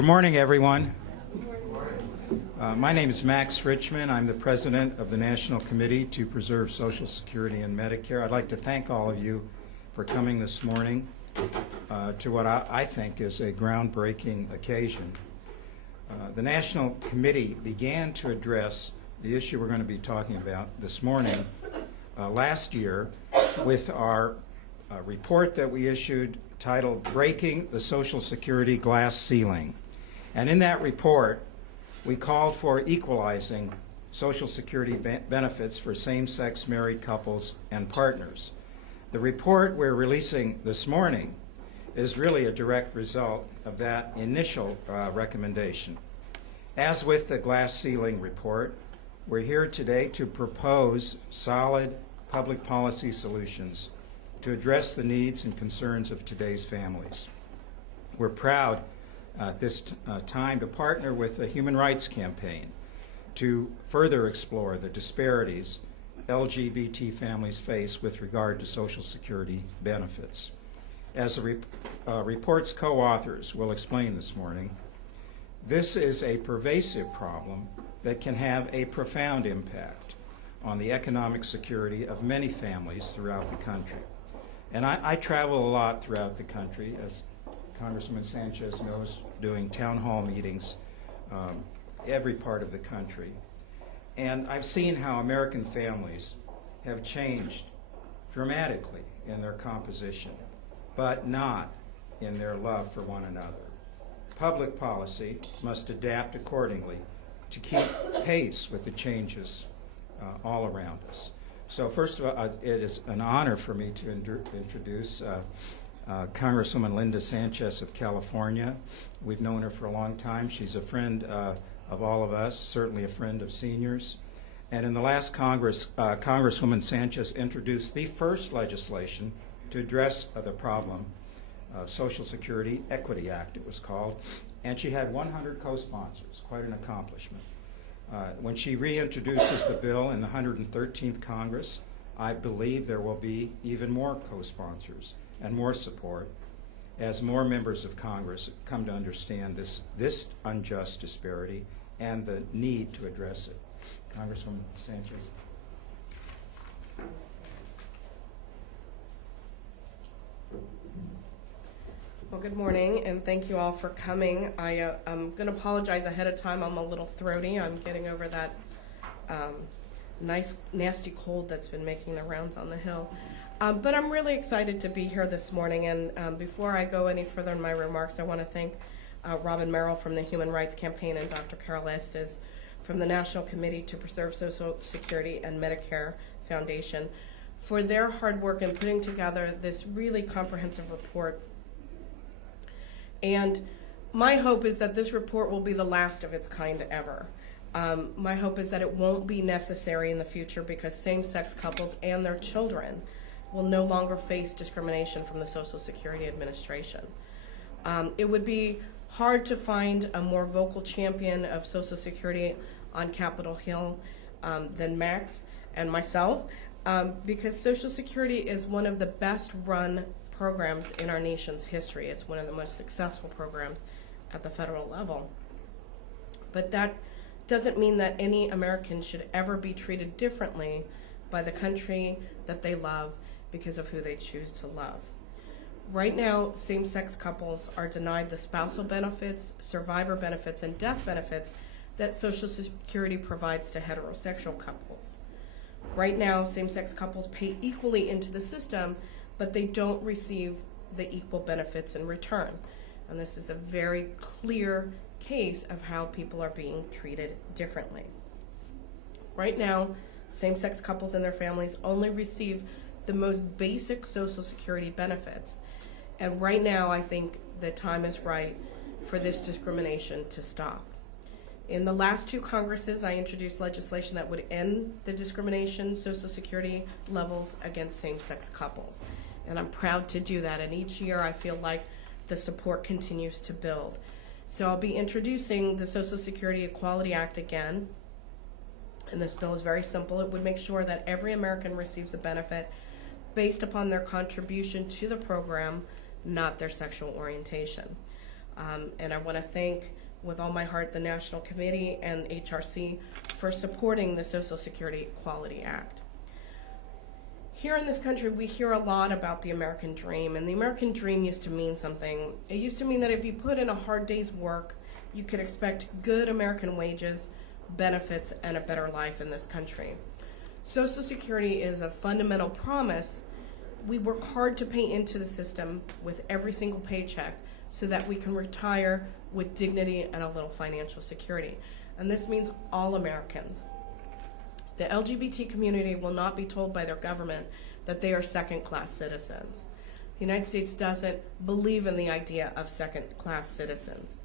Good morning, everyone. My name is Max Richmond. I'm the president of the National Committee to Preserve Social Security and Medicare. I'd like to thank all of you for coming this morning to what I think is a groundbreaking occasion. The National Committee began to address the issue we're going to be talking about this morning last year with our report that we issued titled Breaking the Social Security Glass Ceiling. And in that report, we called for equalizing Social Security benefits for same-sex married couples and partners. The report we're releasing this morning is really a direct result of that initial recommendation. As with the glass ceiling report, we're here today to propose solid public policy solutions to address the needs and concerns of today's families. We're proud at this time to partner with the Human Rights Campaign to further explore the disparities LGBT families face with regard to Social Security benefits. As the report's co-authors will explain this morning, this is a pervasive problem that can have a profound impact on the economic security of many families throughout the country. And I travel a lot throughout the country, as Congressman Sanchez knows, doing town hall meetings every part of the country. And I've seen how American families have changed dramatically in their composition, but not in their love for one another. Public policy must adapt accordingly to keep pace with the changes all around us. So first of all, it is an honor for me to introduce Congresswoman Linda Sanchez of California. We've known her for a long time. She's a friend of all of us, certainly a friend of seniors. And in the last Congress, Congresswoman Sanchez introduced the first legislation to address the problem, Social Security Equity Act it was called, and she had 100 co-sponsors, quite an accomplishment. When she reintroduces the bill in the 113th Congress, I believe there will be even more co-sponsors and more support as more members of Congress come to understand this unjust disparity and the need to address it. Congresswoman Sanchez. Well, good morning, and thank you all for coming. I'm going to apologize ahead of time. I'm a little throaty. I'm getting over that nice, nasty cold that's been making the rounds on the Hill. But I'm really excited to be here this morning, and before I go any further in my remarks, I want to thank Robin Merrill from the Human Rights Campaign and Dr. Carol Estes from the National Committee to Preserve Social Security and Medicare Foundation for their hard work in putting together this really comprehensive report. And my hope is that this report will be the last of its kind ever. My hope is that it won't be necessary in the future because same-sex couples and their children will no longer face discrimination from the Social Security Administration. It would be hard to find a more vocal champion of Social Security on Capitol Hill than Max and myself, because Social Security is one of the best run programs in our nation's history. It's one of the most successful programs at the federal level. But that doesn't mean that any American should ever be treated differently by the country that they love because of who they choose to love. Right now, same-sex couples are denied the spousal benefits, survivor benefits, and death benefits that Social Security provides to heterosexual couples. Right now, same-sex couples pay equally into the system, but they don't receive the equal benefits in return. And this is a very clear case of how people are being treated differently. Right now, same-sex couples and their families only receive the most basic Social Security benefits. And right now, I think the time is right for this discrimination to stop. In the last two Congresses, I introduced legislation that would end the discrimination Social Security levels against same-sex couples. And I'm proud to do that. And each year, I feel like the support continues to build. So I'll be introducing the Social Security Equality Act again. And this bill is very simple. It would make sure that every American receives a benefit based upon their contribution to the program, not their sexual orientation. And I want to thank with all my heart the National Committee and HRC for supporting the Social Security Equality Act. Here in this country, we hear a lot about the American dream, and the American dream used to mean something. It used to mean that if you put in a hard day's work, you could expect good American wages, benefits, and a better life in this country. Social Security is a fundamental promise. We work hard to pay into the system with every single paycheck so that we can retire with dignity and a little financial security. And this means all Americans. The LGBT community will not be told by their government that they are second-class citizens. The United States doesn't believe in the idea of second-class citizens.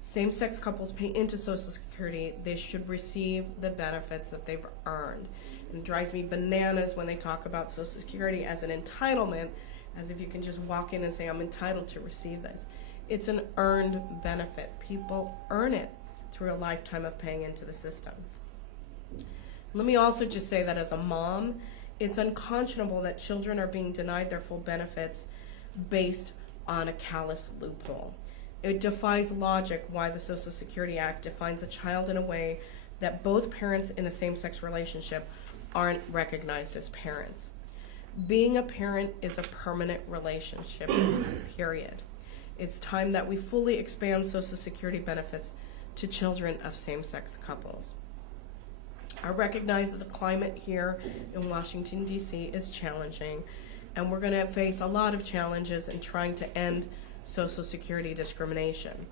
Same-sex couples pay into Social Security. They should receive the benefits that they've earned. And it drives me bananas when they talk about Social Security as an entitlement, as if you can just walk in and say, I'm entitled to receive this. It's an earned benefit. People earn it through a lifetime of paying into the system. Let me also just say that as a mom, it's unconscionable that children are being denied their full benefits based on a callous loophole. It defies logic why the Social Security Act defines a child in a way that both parents in a same-sex relationship aren't recognized as parents. Being a parent is a permanent relationship, period. It's time that we fully expand Social Security benefits to children of same-sex couples. I recognize that the climate here in Washington, D.C. is challenging, and we're going to face a lot of challenges in trying to end Social Security discrimination.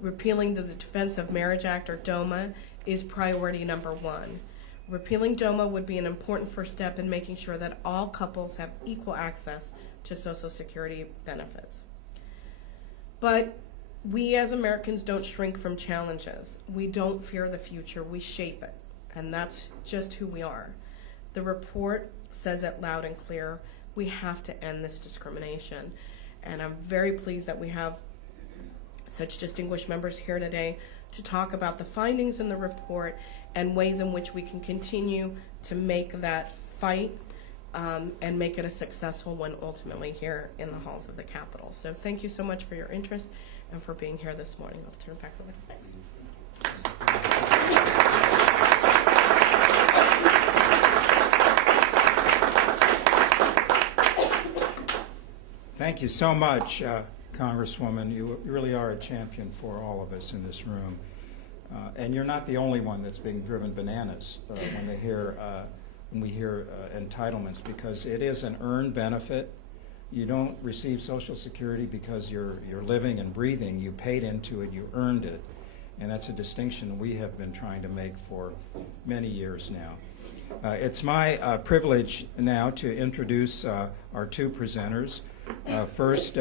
Repealing the Defense of Marriage Act, or DOMA, is priority number one. Repealing DOMA would be an important first step in making sure that all couples have equal access to Social Security benefits. But we as Americans don't shrink from challenges. We don't fear the future, we shape it. And that's just who we are. The report says it loud and clear. We have to end this discrimination. And I'm very pleased that we have such distinguished members here today to talk about the findings in the report and ways in which we can continue to make that fight and make it a successful one ultimately here in the halls of the Capitol. So thank you so much for your interest and for being here this morning. I'll turn it back over to Thanks. Thank you so much, Congresswoman. You really are a champion for all of us in this room. And you're not the only one that's being driven bananas when we hear entitlements, because it is an earned benefit. You don't receive Social Security because you're living and breathing. You paid into it, you earned it. And that's a distinction we have been trying to make for many years now. It's my privilege now to introduce our two presenters. First,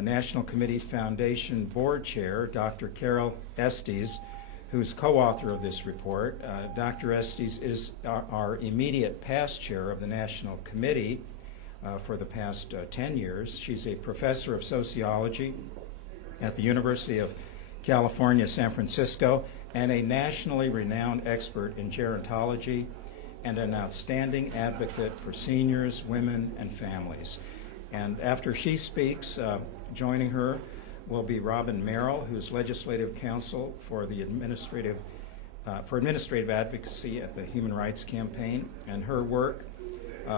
National Committee Foundation Board Chair, Dr. Carol Estes, who's co-author of this report. Dr. Estes is our immediate past chair of the National Committee for the past 10 years. She's a professor of sociology at the University of California, San Francisco, and a nationally renowned expert in gerontology and an outstanding advocate for seniors, women, and families. And after she speaks, joining her will be Robin Merrill, who's legislative counsel for the administrative advocacy at the Human Rights Campaign, and her work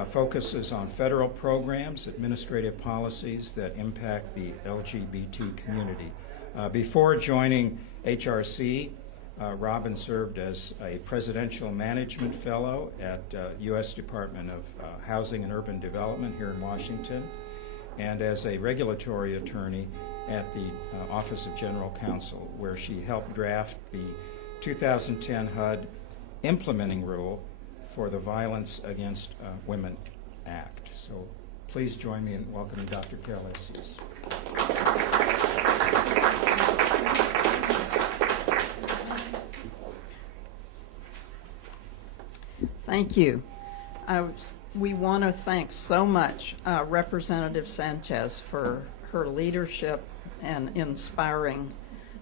focuses on federal programs, administrative policies that impact the LGBT community. Before joining HRC, Robin served as a presidential management fellow at U.S. Department of Housing and Urban Development here in Washington, and as a regulatory attorney at the Office of General Counsel, where she helped draft the 2010 HUD implementing rule for the Violence Against Women Act. So please join me in welcoming Dr. Carol Estes. Thank you. We want to thank so much Representative Sanchez for her leadership and inspiring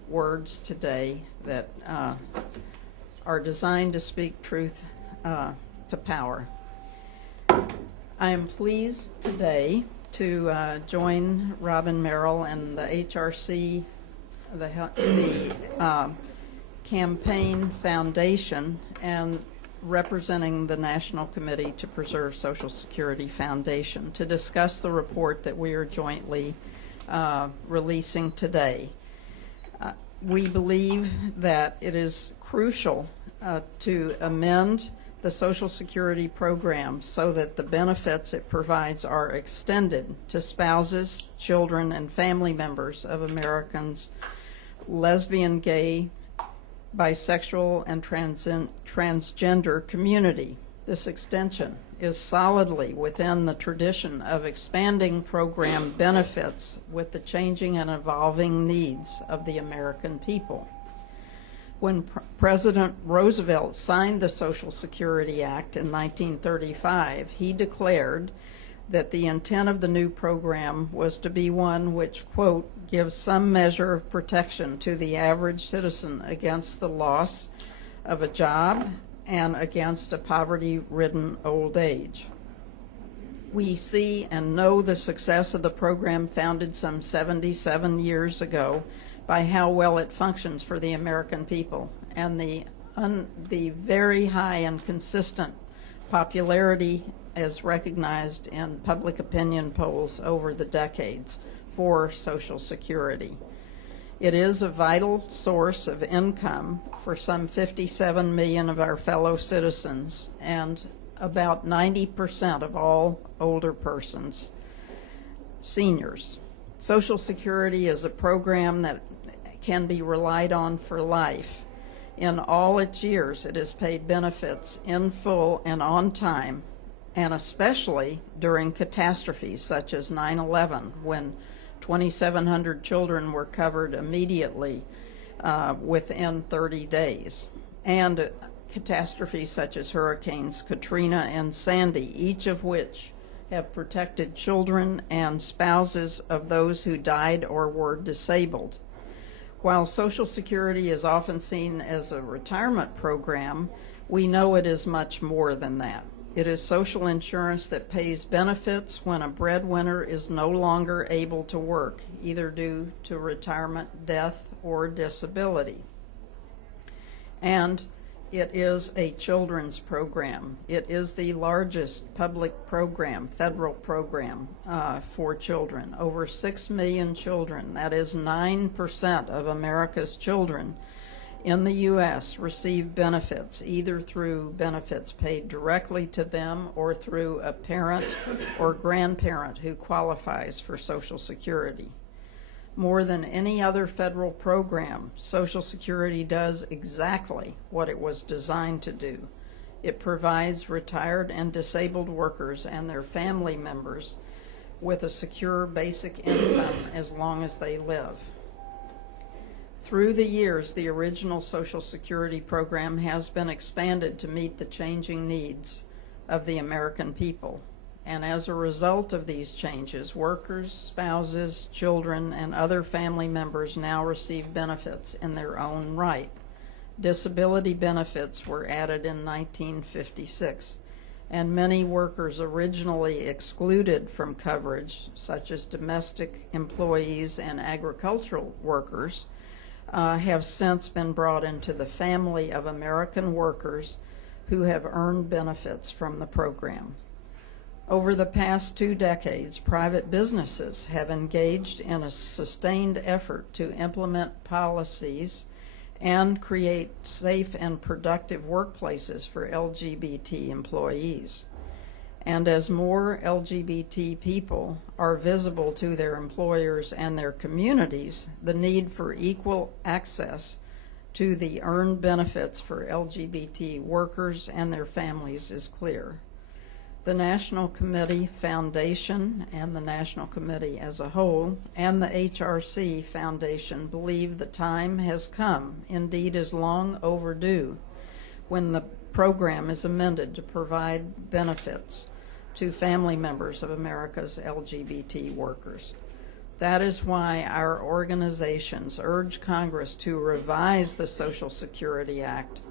words today that are designed to speak truth to power. I am pleased today to join Robin Merrill and the HRC the campaign foundation and representing the National Committee to Preserve Social Security Foundation to discuss the report that we are jointly releasing today. We believe that it is crucial to amend the Social Security program so that the benefits it provides are extended to spouses, children, and family members of Americans' lesbian, gay, bisexual, and transgender community. This extension is solidly within the tradition of expanding program benefits with the changing and evolving needs of the American people. When President Roosevelt signed the Social Security Act in 1935, he declared that the intent of the new program was to be one which, quote, gives some measure of protection to the average citizen against the loss of a job and against a poverty-ridden old age. We see and know the success of the program founded some 77 years ago by how well it functions for the American people and the very high and consistent popularity as recognized in public opinion polls over the decades for Social Security. It is a vital source of income for some 57 million of our fellow citizens and about 90% of all older persons, seniors. Social Security is a program that can be relied on for life. In all its years, it has paid benefits in full and on time, and especially during catastrophes such as 9/11, when 2,700 children were covered immediately within 30 days, and catastrophes such as Hurricanes Katrina and Sandy, each of which have protected children and spouses of those who died or were disabled. While Social Security is often seen as a retirement program, we know it is much more than that. It is social insurance that pays benefits when a breadwinner is no longer able to work, either due to retirement, death, or disability. And it is a children's program. It is the largest public program, federal program for children. Over 6 million children, that is 9% of America's children in the U.S. receive benefits, either through benefits paid directly to them or through a parent or grandparent who qualifies for Social Security. More than any other federal program, Social Security does exactly what it was designed to do. It provides retired and disabled workers and their family members with a secure basic income as long as they live. Through the years, the original Social Security program has been expanded to meet the changing needs of the American people. And as a result of these changes, workers, spouses, children, and other family members now receive benefits in their own right. Disability benefits were added in 1956, and many workers originally excluded from coverage, such as domestic employees and agricultural workers, have since been brought into the family of American workers who have earned benefits from the program. Over the past 2 decades, private businesses have engaged in a sustained effort to implement policies and create safe and productive workplaces for LGBT employees. And as more LGBT people are visible to their employers and their communities, the need for equal access to the earned benefits for LGBT workers and their families is clear. The National Committee Foundation and the National Committee as a whole and the HRC Foundation believe the time has come, indeed is long overdue, when the program is amended to provide benefits to family members of America's LGBT workers. That is why our organizations urge Congress to revise the Social Security Act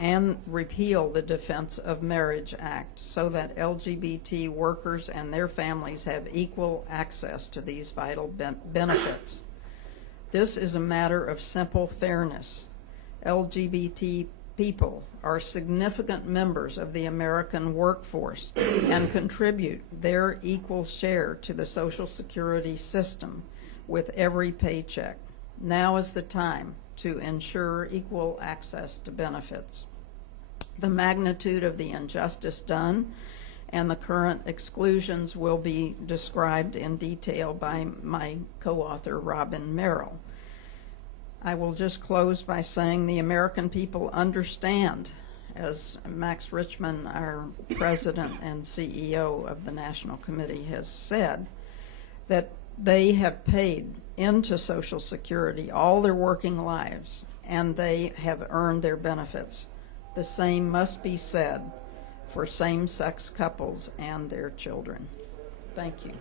and repeal the Defense of Marriage Act so that LGBT workers and their families have equal access to these vital benefits. This is a matter of simple fairness. LGBT people are significant members of the American workforce and contribute their equal share to the Social Security system with every paycheck. Now is the time to ensure equal access to benefits. The magnitude of the injustice done and the current exclusions will be described in detail by my co-author, Robin Merrill. I will just close by saying the American people understand, as Max Richman, our president and CEO of the National Committee, has said, that they have paid into Social Security all their working lives, and they have earned their benefits. The same must be said for same-sex couples and their children. Thank you.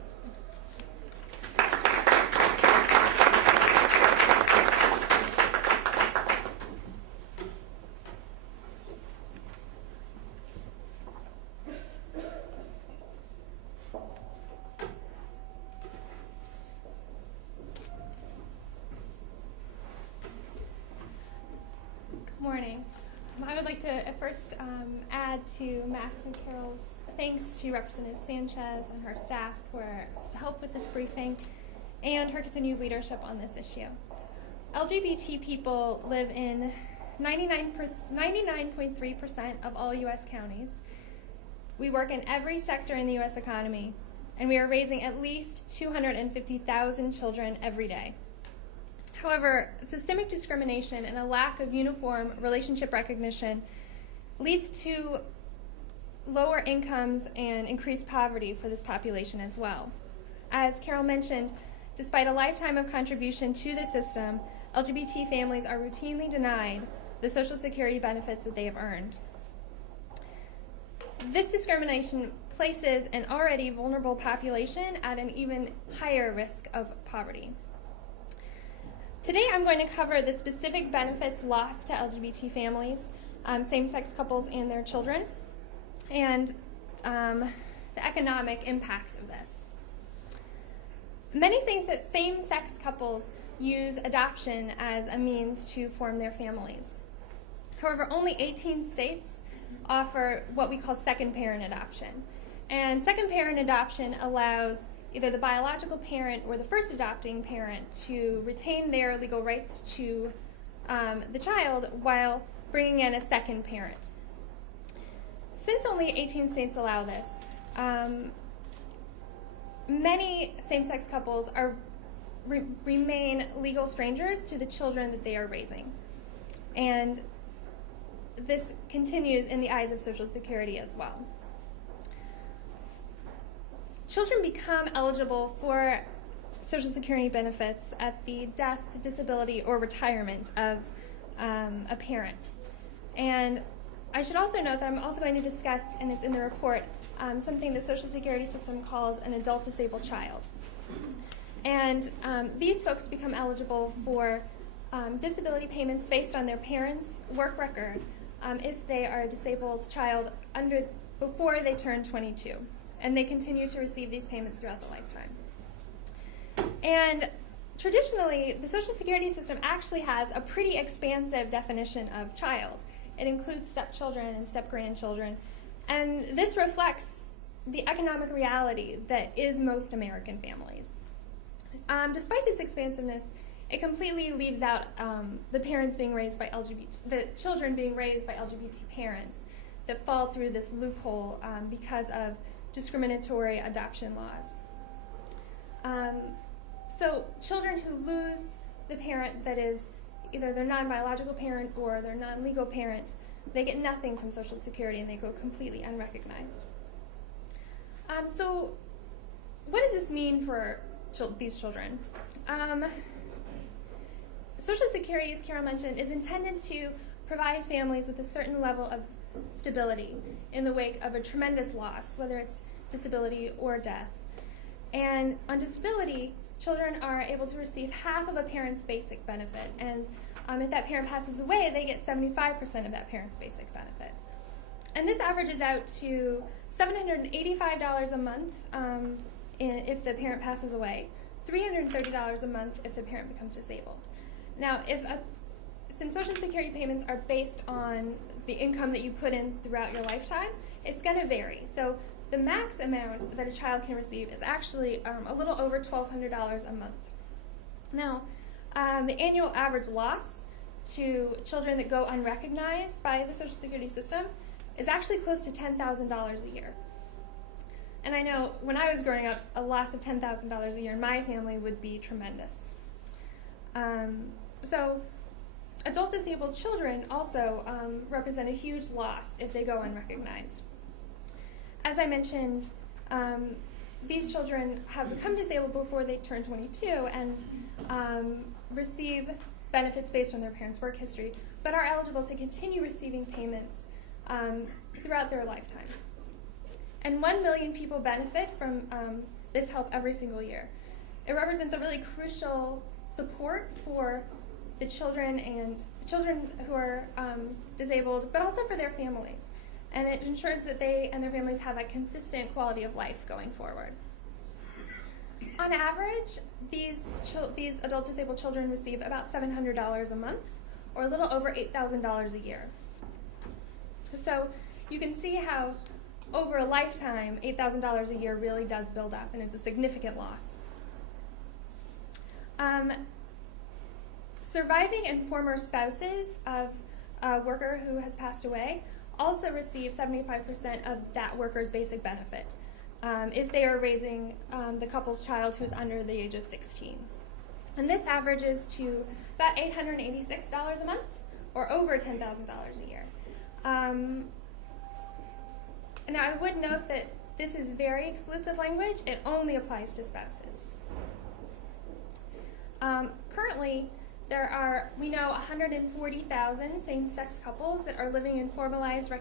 Good morning. I would like to at first add to Max and Carol's thanks to Representative Sanchez and her staff for help with this briefing and her continued leadership on this issue. LGBT people live in 99.3% of all U.S. counties. We work in every sector in the U.S. economy, and we are raising at least 250,000 children every day. However, systemic discrimination and a lack of uniform relationship recognition leads to lower incomes and increased poverty for this population as well. As Carol mentioned, despite a lifetime of contribution to the system, LGBT families are routinely denied the Social Security benefits that they have earned. This discrimination places an already vulnerable population at an even higher risk of poverty. Today I'm going to cover the specific benefits lost to LGBT families, same-sex couples and their children, and the economic impact of this. Many same-sex couples use adoption as a means to form their families. However, only 18 states offer what we call second-parent adoption. And second-parent adoption allows either the biological parent or the first adopting parent to retain their legal rights to the child while bringing in a second parent. Since only 18 states allow this, many same-sex couples remain legal strangers to the children that they are raising. And this continues in the eyes of Social Security as well. Children become eligible for Social Security benefits at the death, disability, or retirement of a parent. And I should also note that I'm also going to discuss, and it's in the report, something the Social Security system calls an adult disabled child. And these folks become eligible for disability payments based on their parents' work record if they are a disabled child before they turn 22. And they continue to receive these payments throughout the lifetime. And traditionally, the Social Security system actually has a pretty expansive definition of child. It includes stepchildren and step-grandchildren, and this reflects the economic reality that is most American families. Despite this expansiveness, it completely leaves out the children being raised by LGBT parents that fall through this loophole because of discriminatory adoption laws. So children who lose the parent that is either their non-biological parent or their non-legal parent, they get nothing from Social Security and they go completely unrecognized. So what does this mean for these children? Social Security, as Carol mentioned, is intended to provide families with a certain level of stability in the wake of a tremendous loss, whether it's disability or death. And on disability, children are able to receive half of a parent's basic benefit, and if that parent passes away, they get 75% of that parent's basic benefit. And this averages out to $785 a month if the parent passes away, $330 a month if the parent becomes disabled. Now, since Social Security payments are based on the income that you put in throughout your lifetime, it's going to vary. So the max amount that a child can receive is actually a little over $1,200 a month. Now, the annual average loss to children that go unrecognized by the Social Security system is actually close to $10,000 a year. And I know when I was growing up, a loss of $10,000 a year in my family would be tremendous. So adult disabled children also represent a huge loss if they go unrecognized. As I mentioned, these children have become disabled before they turn 22 and receive benefits based on their parents' work history, but are eligible to continue receiving payments throughout their lifetime. And 1 million people benefit from this help every single year. It represents a really crucial support for the children who are disabled, but also for their families. And it ensures that they and their families have a consistent quality of life going forward. On average, these adult disabled children receive about $700 a month, or a little over $8,000 a year. So you can see how over a lifetime, $8,000 a year really does build up, and it's a significant loss. Surviving and former spouses of a worker who has passed away also receive 75% of that worker's basic benefit if they are raising the couple's child who is under the age of 16. And this averages to about $886 a month, or over $10,000 a year. Now, I would note that this is very exclusive language. It only applies to spouses. Currently, there are, we know, 140,000 same-sex couples that are living in formalized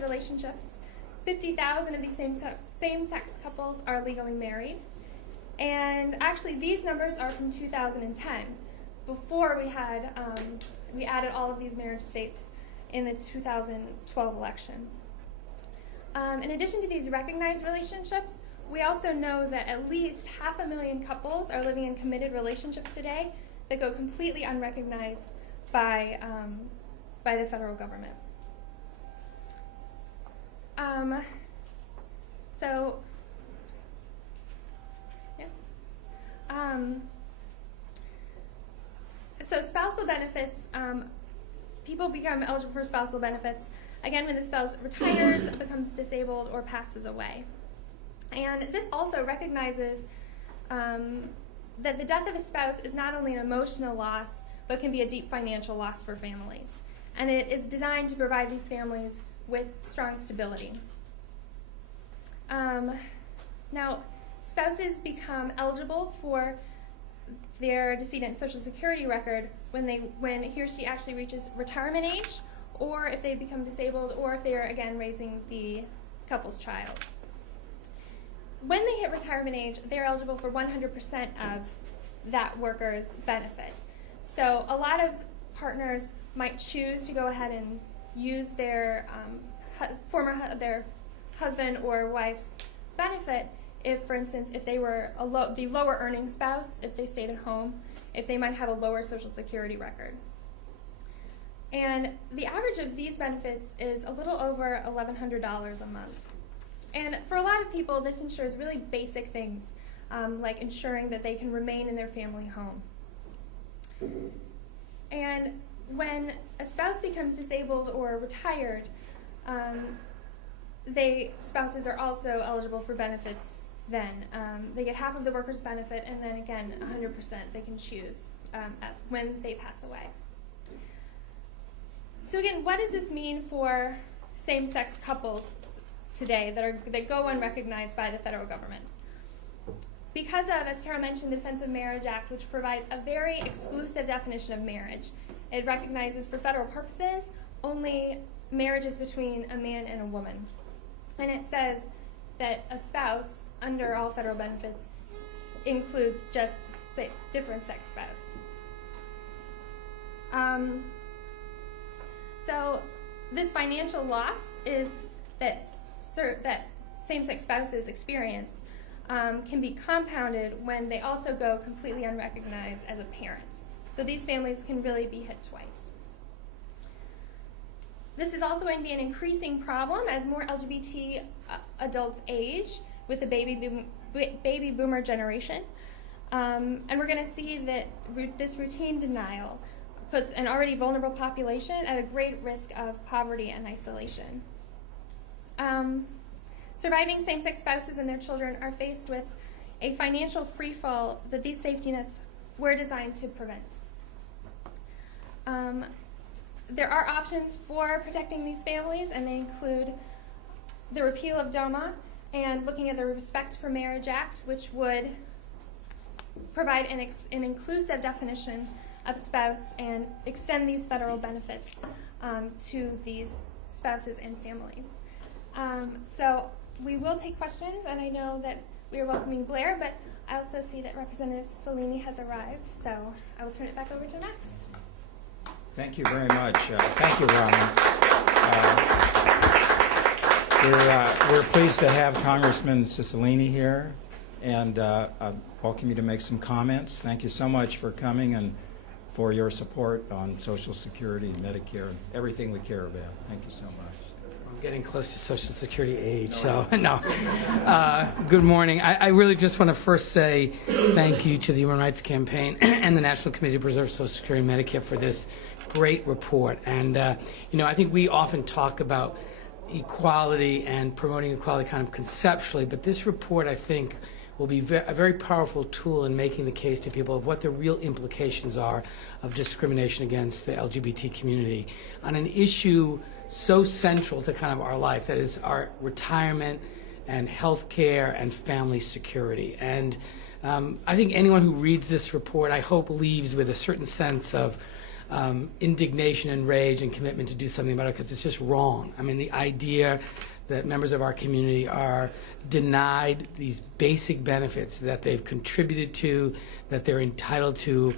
relationships. 50,000 of these same-sex couples are legally married. And actually, these numbers are from 2010, before we added all of these marriage states in the 2012 election. In addition to these recognized relationships, we also know that at least 500,000 couples are living in committed relationships today that go completely unrecognized by the federal government. So spousal benefits, people become eligible for spousal benefits, again, when the spouse retires, becomes disabled, or passes away. And this also recognizes that the death of a spouse is not only an emotional loss, but can be a deep financial loss for families. And it is designed to provide these families with strong stability. Now, spouses become eligible for their decedent's Social Security record when he or she actually reaches retirement age, or if they become disabled, or if they are, again, raising the couple's child. When they hit retirement age, they're eligible for 100% of that worker's benefit. So a lot of partners might choose to go ahead and use their their husband or wife's benefit if, for instance, if they were the lower earning spouse, if they stayed at home, if they might have a lower Social Security record. And the average of these benefits is a little over $1,100 a month. And for a lot of people, this ensures really basic things, like ensuring that they can remain in their family home. And when a spouse becomes disabled or retired, spouses are also eligible for benefits then. They get half of the worker's benefit, and then again, 100% they can choose when they pass away. So again, what does this mean for same-sex couples today that go unrecognized by the federal government? Because of, as Kara mentioned, the Defense of Marriage Act, which provides a very exclusive definition of marriage. It recognizes, for federal purposes, only marriages between a man and a woman. And it says that a spouse, under all federal benefits, includes just different sex spouse. So this financial loss is that same-sex spouses experience can be compounded when they also go completely unrecognized as a parent. So these families can really be hit twice. This is also going to be an increasing problem as more LGBT adults age with the baby boomer generation. And we're going to see that this routine denial puts an already vulnerable population at a great risk of poverty and isolation. Surviving same-sex spouses and their children are faced with a financial freefall that these safety nets were designed to prevent. There are options for protecting these families, and they include the repeal of DOMA and looking at the Respect for Marriage Act, which would provide an inclusive definition of spouse and extend these federal benefits to these spouses and families. So we will take questions, and I know that we are welcoming Blair, but I also see that Representative Cicilline has arrived, so I will turn it back over to Max. Thank you very much. Thank you, Robin. We're pleased to have Congressman Cicilline here, and I welcome you to make some comments. Thank you so much for coming and for your support on Social Security, Medicare, and everything we care about. Thank you so much. I'm getting close to Social Security age, so no. Good morning. I really just want to first say thank you to the Human Rights Campaign and the National Committee to Preserve Social Security and Medicare for this great report. And, I think we often talk about equality and promoting equality kind of conceptually, but this report, I think, will be a very powerful tool in making the case to people of what the real implications are of discrimination against the LGBT community on an issue so central to kind of our life, that is our retirement and health care and family security. And I think anyone who reads this report, I hope, leaves with a certain sense of indignation and rage and commitment to do something about it, because it's just wrong. I mean, the idea that members of our community are denied these basic benefits that they've contributed to, that they're entitled to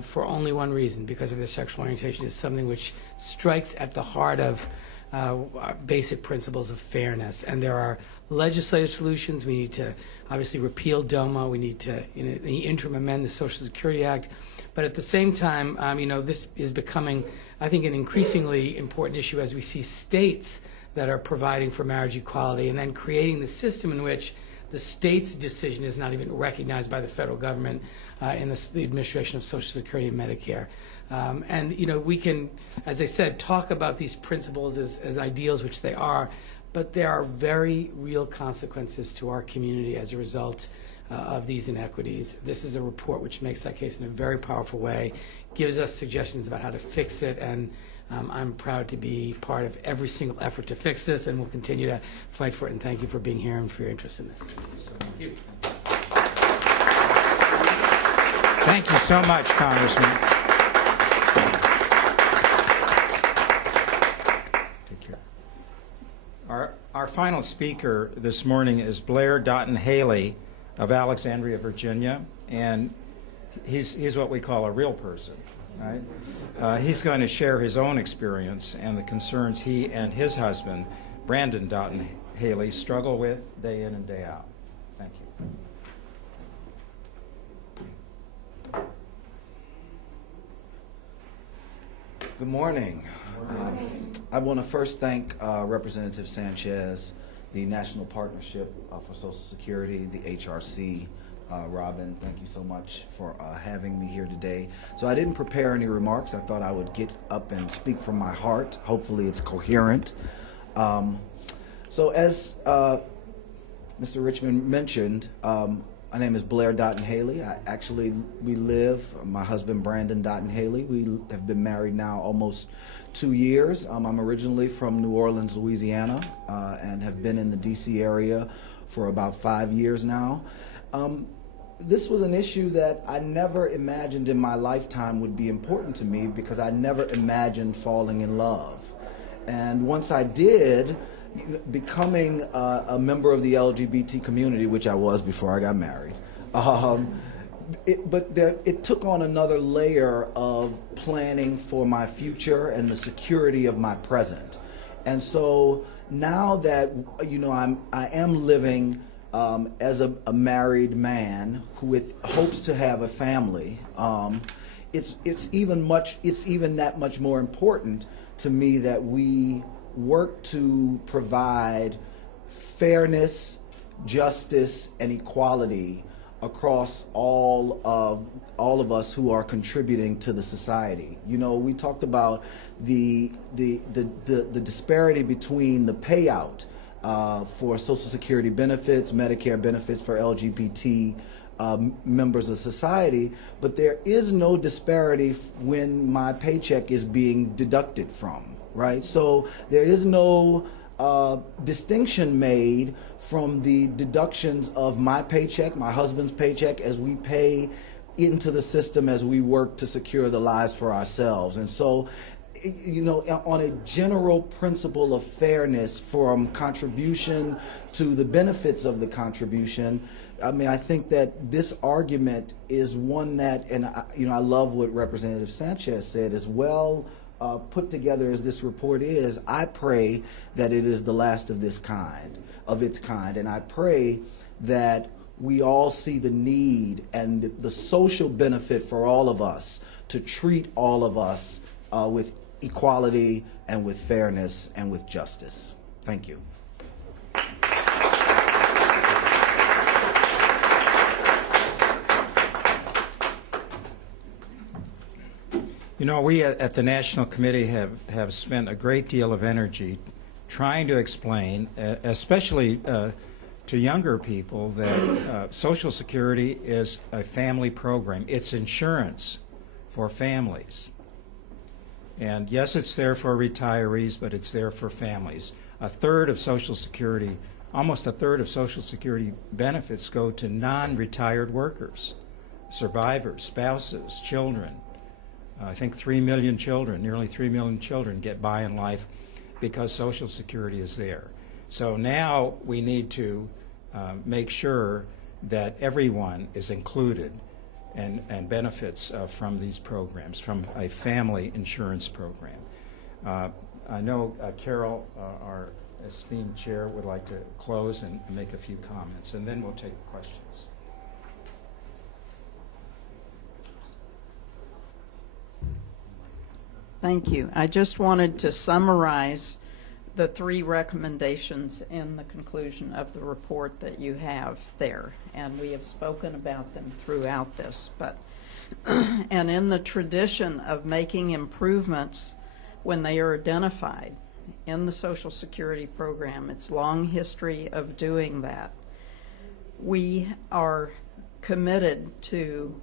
for only one reason, because of their sexual orientation, is something which strikes at the heart of our basic principles of fairness. And there are legislative solutions. We need to obviously repeal DOMA. We need to, in the interim, amend the Social Security Act. But at the same time, this is becoming, I think, an increasingly important issue as we see states that are providing for marriage equality, and then creating the system in which the state's decision is not even recognized by the federal government in the administration of Social Security and Medicare. We can, as I said, talk about these principles as ideals, which they are, but there are very real consequences to our community as a result of these inequities. This is a report which makes that case in a very powerful way, gives us suggestions about how to fix it, and I'm proud to be part of every single effort to fix this, and we'll continue to fight for it. And thank you for being here and for your interest in this. Thank you. Thank you so much, Congressman. Take care. Our final speaker this morning is Blair Dotton Haley of Alexandria, Virginia, and he's what we call a real person, right? He's going to share his own experience and the concerns he and his husband, Brandon Dotton Haley, struggle with day in and day out. Thank you. Good morning. I want to first thank Representative Sanchez, the National Partnership for Social Security, the HRC. Robin, thank you so much for having me here today. So I didn't prepare any remarks. I thought I would get up and speak from my heart. Hopefully it's coherent. So as Mr. Richmond mentioned, my name is Blair Dotton Haley. We live, my husband Brandon Dotton Haley, we have been married now almost 2 years. I'm originally from New Orleans, Louisiana, and have been in the DC area for about 5 years now. This was an issue that I never imagined in my lifetime would be important to me, because I never imagined falling in love. And once I did, becoming a member of the LGBT community, which I was before I got married, it took on another layer of planning for my future and the security of my present. And so now that I am living as a married man who hopes to have a family, it's even that much more important to me that we work to provide fairness, justice, and equality across all of us who are contributing to the society. You know, we talked about the disparity between the payout for Social Security benefits, Medicare benefits for LGBT members of society, but there is no disparity when my paycheck is being deducted from, right? So there is no distinction made from the deductions of my paycheck, my husband's paycheck, as we pay into the system as we work to secure the lives for ourselves. And so, you know, on a general principle of fairness from contribution to the benefits of the contribution, I mean, I think that this argument is one that, and I love what Representative Sanchez said as well. Put together as this report is, I pray that it is the last of its kind, and I pray that we all see the need and the social benefit for all of us to treat all of us with equality and with fairness and with justice. Thank you. You know, we at the National Committee have spent a great deal of energy trying to explain, especially to younger people, that Social Security is a family program. It's insurance for families. And yes, it's there for retirees, but it's there for families. Almost a third of Social Security benefits go to non-retired workers, survivors, spouses, children. I think 3 million children, nearly 3 million children, get by in life because Social Security is there. So now we need to make sure that everyone is included and benefits from these programs, from a family insurance program. I know Carol, our esteemed chair, would like to close and make a few comments, and then we'll take questions. Thank you. I just wanted to summarize the 3 recommendations in the conclusion of the report that you have there, and we have spoken about them throughout this. But and in the tradition of making improvements when they are identified in the Social Security program, its long history of doing that, we are committed to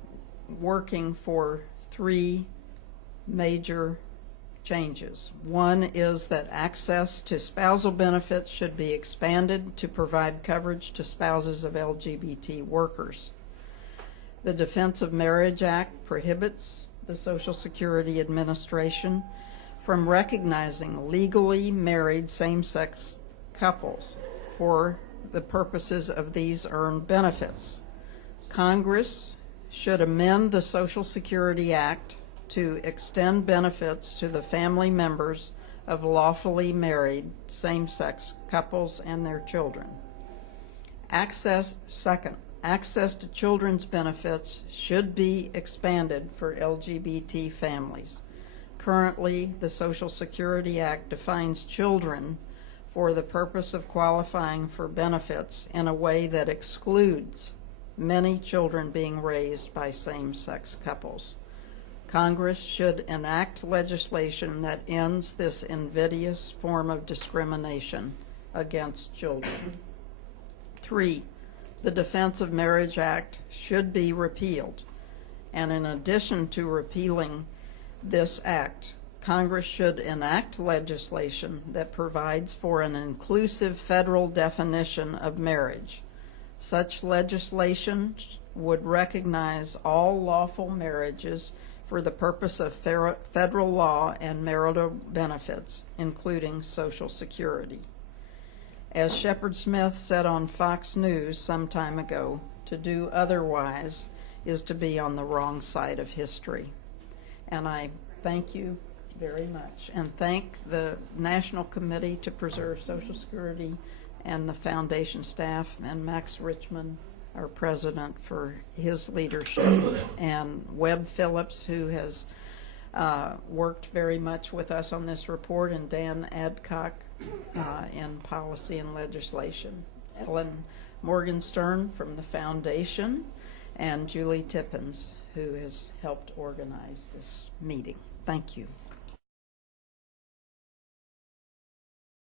working for 3 major changes. One is that access to spousal benefits should be expanded to provide coverage to spouses of LGBT workers. The Defense of Marriage Act prohibits the Social Security Administration from recognizing legally married same-sex couples for the purposes of these earned benefits. Congress should amend the Social Security Act to extend benefits to the family members of lawfully married same-sex couples and their children. Second, access to children's benefits should be expanded for LGBT families. Currently, the Social Security Act defines children for the purpose of qualifying for benefits in a way that excludes many children being raised by same-sex couples. Congress should enact legislation that ends this invidious form of discrimination against children. 3, the Defense of Marriage Act should be repealed. And in addition to repealing this act, Congress should enact legislation that provides for an inclusive federal definition of marriage. Such legislation would recognize all lawful marriages for the purpose of federal law and marital benefits, including Social Security. As Shepard Smith said on Fox News some time ago, to do otherwise is to be on the wrong side of history. And I thank you very much, and thank the National Committee to Preserve Social Security and the foundation staff, and Max Richmond, our president, for his leadership, and Webb Phillips, who has worked very much with us on this report, and Dan Adcock in policy and legislation, Ellen Morgenstern from the foundation, and Julie Tippins, who has helped organize this meeting. Thank you.